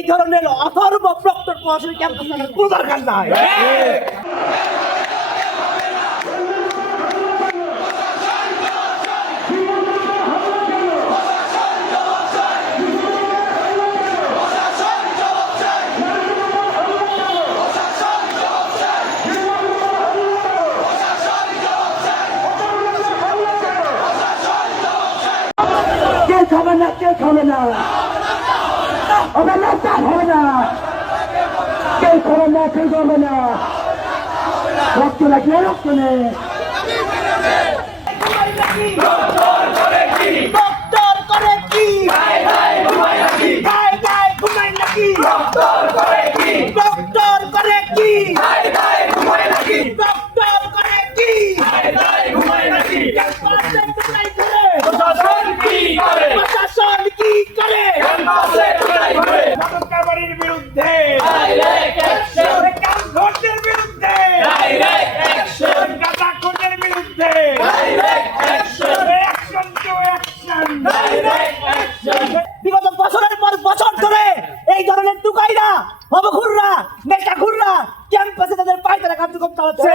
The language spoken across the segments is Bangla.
এই ধরনের অথর্ব প্রক্টর প্রশাসনিক থাকার কোনো দরকার নাই। খাবে না কেউ খাবে না। নাস্তা হবে না কেউ খাবে না কেউ করবে না রক্ত লাগলে রক্ত নেই টুকাইরা হবঘুররা নেশাখুররা ক্যাম্পাসে তাদের পায়তারা কার্যক্রম চালাচ্ছে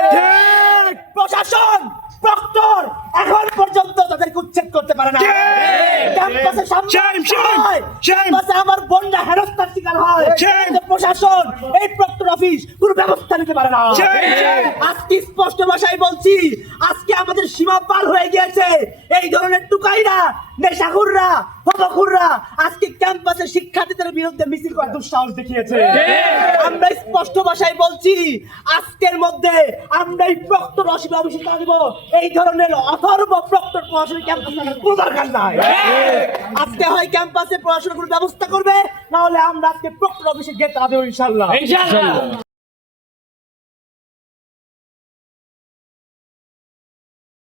প্রশাসন প্রক্টর এখন পর্যন্ত তাদেরকে উচ্ছেদ করতে পারে না। ক্যাম্পাসে ক্যাম্পাসে আমার বন্যা হেনস্থার শিকার হয়। প্রশাসন এই প্রক্টর অফিস কোনো ব্যবস্থা নিতে পারে না। আজকে স্পষ্ট ভাষায় বলছি সীমা পার হয়ে গিয়েছে। এই ধরনের টুকাইরা নেশাখুররা হবখুররা আজকে ক্যাম্পাসে শিক্ষার্থীদের বিরুদ্ধে মিছিল করার দুঃসাহস দেখিয়েছে। আমরা স্পষ্ট ভাষায় বলছি আজকের মধ্যে আমরা এই প্রক্টর অসীমে অবশ্যই দিব এই ধরনের অথর্ব প্রক্টর পড়াশোনা ক্যাম্পাস কোনো দরকার নাই। আজকে হয় ক্যাম্পাসে পড়াশোনার কোনো ব্যবস্থা করবে না হলে আমরা আজকে প্রক্টর অফিসে গেট আদেও ইনশাল্লাহ। ইনশাআল্লাহ